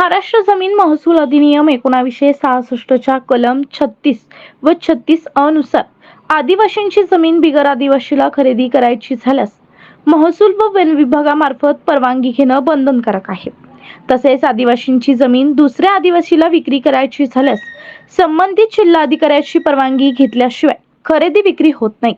महाराष्ट्र जमीन महसूल अधिनियम एकोणावीसशे सहासष्टच्या कलम छत्तीस व छत्तीस अनुसार आदिवासींची जमीन बिगर आदिवासीला खरेदी करायची झाल्यास महसूल व वन विभागामार्फत परवानगी घेणं बंधनकारक आहे. तसेच आदिवासींची जमीन दुसऱ्या आदिवासीला विक्री करायची झाल्यास संबंधित जिल्हाधिकाऱ्याची परवानगी घेतल्याशिवाय खरेदी विक्री होत नाही.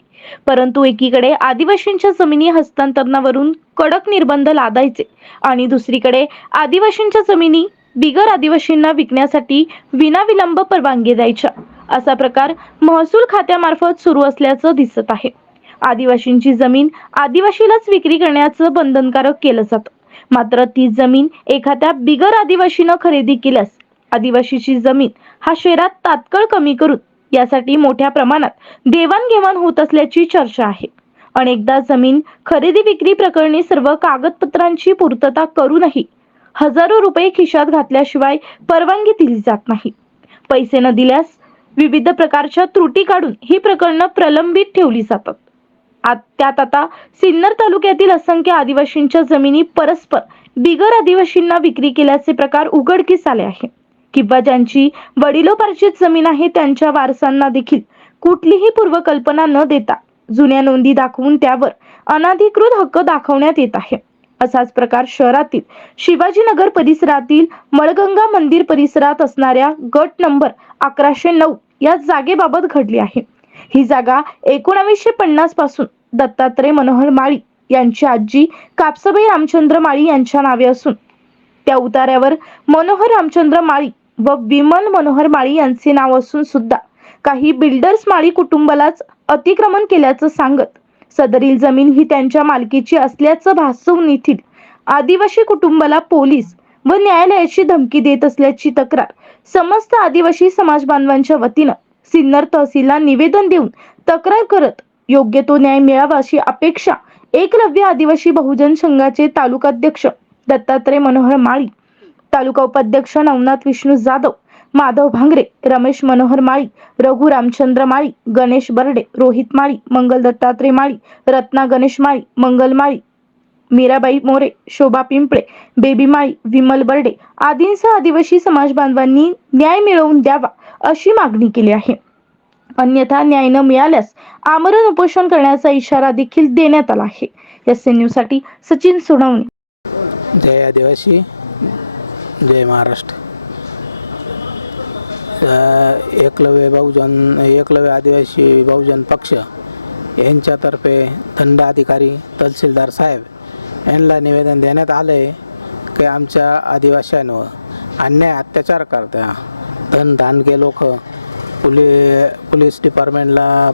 परंतु एकीकडे आदिवासींच्या जमिनी हस्तांतरणावरून कडक निर्बंध लादायचे आणि दुसरीकडे आदिवासींच्या जमिनी बिगर आदिवासींना विकण्यासाठी विनाविलंब परवानगी द्यायच्या. असा प्रकार महसूल खात्यामार्फत सुरू असल्याचं दिसत आहे. आदिवासींची जमीन आदिवासीलाच विक्री करण्याचं बंधनकारक केलं जातं. मात्र ती जमीन एखाद्या बिगर आदिवासीनं खरेदी केल्यास आदिवासीची जमीन हा शहरात तात्काळ कमी करून यासाठी मोठ्या प्रमाणात देवाणघेवाण होत असल्याची चर्चा आहे. अनेकदा जमीन खरेदी विक्री प्रकरणी सर्व कागदपत्रांची पूर्तता करूनही हजारो रुपये खिशात घातल्याशिवाय परवानगी दिली जात नाही. पैसे न दिल्यास विविध प्रकारच्या त्रुटी काढून ही प्रकरणं प्रलंबित ठेवली जातात. त्यात आता सिन्नर तालुक्यातील असंख्य आदिवासींच्या जमिनी परस्पर बिगर आदिवासींना विक्री केल्याचे प्रकार उघडकीस आले आहे किंवा ज्यांची वडिलोपार्जित जमीन आहे त्यांच्या वारसांना देखील कुठलीही पूर्वकल्पना न देता जुन्या नोंदी दाखवून त्यावर अनाधिकृत हक्क दाखवण्यात येत आहे. असाच प्रकार शहरातील शिवाजीनगर परिसरातील मळगंगा मंदिर परिसरात असणाऱ्या गट नंबर अकराशे नऊ या जागेबाबत घडली आहे. ही जागा एकोणावीसशे पन्नासपासून दत्तात्रय मनोहर माळी यांची आजी कापसाबाई रामचंद्र माळी यांच्या नावे असून त्या उतार्यावर मनोहर रामचंद्र माळी व विमल मनोहर माळी यांचे नाव असून सुद्धा काही बिल्डर्स माळी कुटुंबालाच अतिक्रमण केल्याचं सांगत सदरील जमीन ही त्यांच्या मालकीची असल्याचं भासवून येथील आदिवासी कुटुंबाला पोलीस व न्यायालयाची धमकी देत असल्याची तक्रार समस्त आदिवासी समाज बांधवांच्या वतीनं सिन्नर तहसीलला निवेदन देऊन तक्रार करत योग्य तो न्याय मिळावा अशी अपेक्षा एकलव्य आदिवासी बहुजन संघाचे तालुकाध्यक्ष दत्तात्रय मनोहर माळी तालुका उपाध्यक्ष नवनाथ विष्णू जाधव माधव भांगरे रमेश मनोहर माळी रघु रामचंद्र माळी गणेश बर्डे रोहित माळी मंगल दत्तात्रय माळी रत्ना गणेश माळी मंगल माळी मीराबाई मोरे शोभा पिंपळे बेबी माळी विमल बर्डे आदींसह आदिवासी समाज बांधवांनी न्याय मिळवून द्यावा अशी मागणी केली आहे. अन्यथा न्याय न मिळाल्यास आमरण उपोषण करण्याचा इशारा देखील देण्यात आला आहे. एस एन न्यूजसाठी सचिन सोनवणे. जय आदिवासी. जय महाराष्ट्र. एकलव्य बहुजन एकलव्य आदिवासी बहुजन पक्ष यांच्यातर्फे दंडाधिकारी तहसीलदार साहेब यांना निवेदन देण्यात आलं आहे की आमच्या आदिवाशांवर अन्याय अत्याचार करत्या धन दांडगे लोक पुली पोलीस डिपार्टमेंटला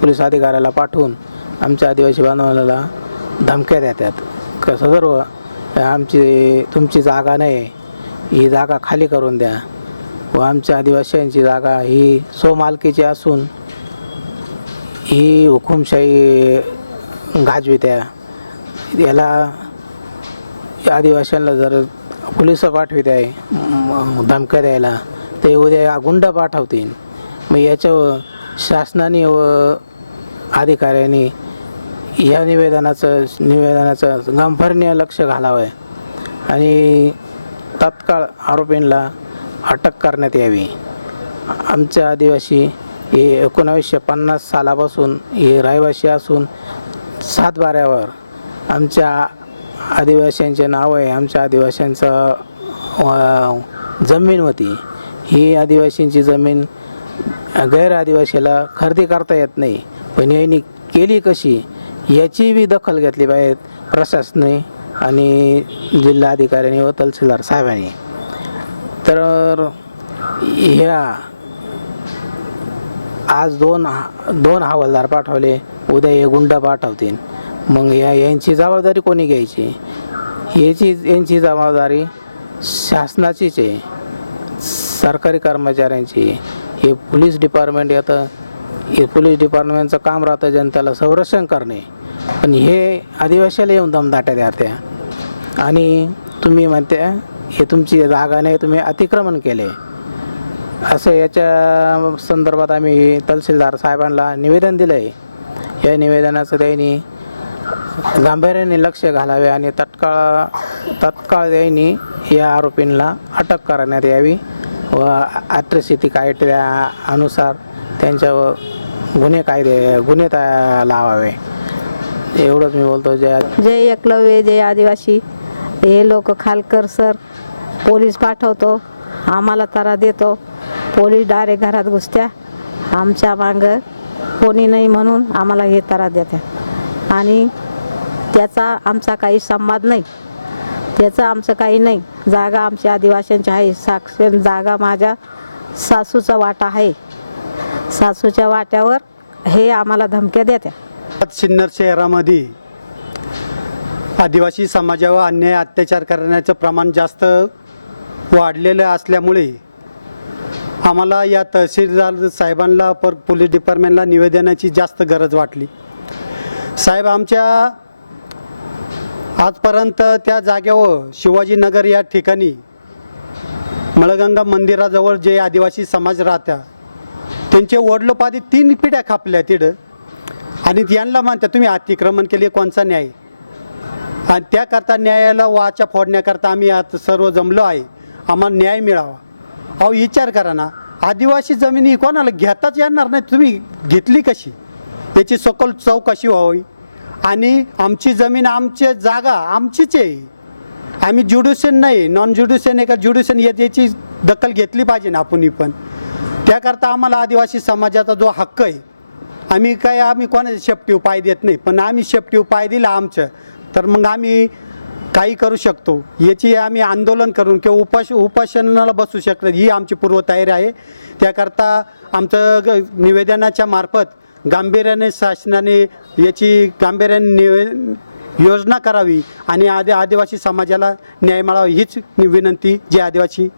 पोलीस अधिकाऱ्याला पाठवून आमच्या आदिवासी बांधवाला धमक्या देतात. कसं सर्व आमची तुमची जागा नाही. ही जागा खाली करून द्या. व आमच्या आदिवासींची जागा ही स्वमालकीची असून ही हुकुमशाही गाजवित्या याला या आदिवासींना जर पोलीस पाठवित आहे धमक्या द्यायला ते उद्या गुंड पाठवतील. मग याच्यावर शासनाने व अधिकाऱ्यांनी या निवेदनाचं निवेदनाचं गांभीर्य लक्ष घालावं. आहे आणि तत्काळ आरोपींना अटक करण्यात यावी. आमच्या आदिवासी हे एकोणावीसशे पन्नास सालापासून हे रहिवासी असून सातबाऱ्यावर आमच्या आदिवाशांचे नाव आहे. आमच्या आदिवाशांचा जमीन होती. ही आदिवासींची जमीन गैर आदिवासीला खरेदी करता येत नाही. पण यांनी केली कशी याची बी दखल घेतली पाहिजे प्रशासने आणि जिल्हाधिकाऱ्यांनी व तहसीलदार साहेबांनी. तर ह्या आज दोन दोन हवालदार पाठवले उद्या हे गुंड पाठवतील. मग या यांची जबाबदारी कोणी घ्यायची? याची यांची जबाबदारी शासनाचीच आहे. सरकारी कर्मचाऱ्यांची हे पोलीस डिपार्टमेंट येतं. हे पोलीस डिपार्टमेंटचं काम राहतं जनतेला संरक्षण करणे. पण हे आदिवासीला येऊन दमदाट्या द्या त्या. आणि तुम्ही म्हणते हे तुमची जागा नाही तुम्ही अतिक्रमण केले. असं याच्या संदर्भात आम्ही तहसीलदार साहेबांना निवेदन दिलं आहे या निवेदनाचं त्यांनी गांभीर्याने लक्ष घालावे आणि तत्काळ तत्काळ त्यांनी या आरोपींना अटक करण्यात यावी व ॲट्रॉसिटी कायद्यानुसार त्यांच्यावर गुन्हे कायदे गुन्हे लावावे. एवढंच मी बोलतो. जे जय एकलव्य जय आदिवासी. हे लोक खालकर सर पोलीस पाठवतो आम्हाला तारा देतो. पोलीस डायरेक्ट घरात घुसत्या. आमच्या मागं कोणी नाही म्हणून आम्हाला हे तारा देत्या. आणि त्याचा आमचा काही संवाद नाही. त्याचं आमचं काही नाही. जागा आमच्या आदिवासींची आहे. साक्ष जागा माझ्या सासूचा वाटा आहे. सासूच्या वाट्यावर हे आम्हाला धमक्या देत्या. सिन्नर शहरामध्ये आदिवासी समाजावर अन्याय अत्याचार करण्याचं प्रमाण जास्त वाढलेलं असल्यामुळे आम्हाला या तहसीलदार साहेबांना पर पोलीस डिपार्टमेंटला निवेदनाची जास्त गरज वाटली. साहेब आमच्या आजपर्यंत त्या जागेवर शिवाजीनगर या ठिकाणी मळगंगा मंदिराजवळ जे आदिवासी समाज राहत्या त्यांचे वडलोपादी तीन पिढ्या खापल्या तिथं. आणि यांना म्हणतात तुम्ही अतिक्रमण केले कोणचा न्याय? आणि त्याकरता न्यायाला वाचा फोडण्याकरता आम्ही आता सर्व जमलो आहे. आम्हाला न्याय मिळावा. अहो विचार करा ना. आदिवासी जमिनी कोणाला घेताच येणार नाही. तुम्ही घेतली कशी? याची सखोल चौकशी व्हावी? आणि आमची जमीन आमची जागा आमचीच आहे. आम्ही ज्युडिशियन नाही नॉन ज्युडिशियन आहे का ज्युडिशियन याची दखल घेतली पाहिजे ना आपण पण. त्याकरता आम्हाला आदिवासी समाजाचा जो हक्क आहे आम्ही काय आम्ही कोणाचे शेपटीव पाय देत नाही पण आम्ही शेपटीव पाय दिला आमचं. तर मग आम्ही काही करू शकतो. याची आम्ही आंदोलन करून किंवा उपास उपासनाला बसू शकतो ही आमची पूर्वतयारी आहे. त्याकरता आमचं ग- निवेदनाच्या मार्फत गांभीर्याने शासनाने याची गांभीर्याने निवे योजना करावी आणि आदि आदिवासी समाजाला न्याय मिळावा हीच विनंती. जे आदिवासी.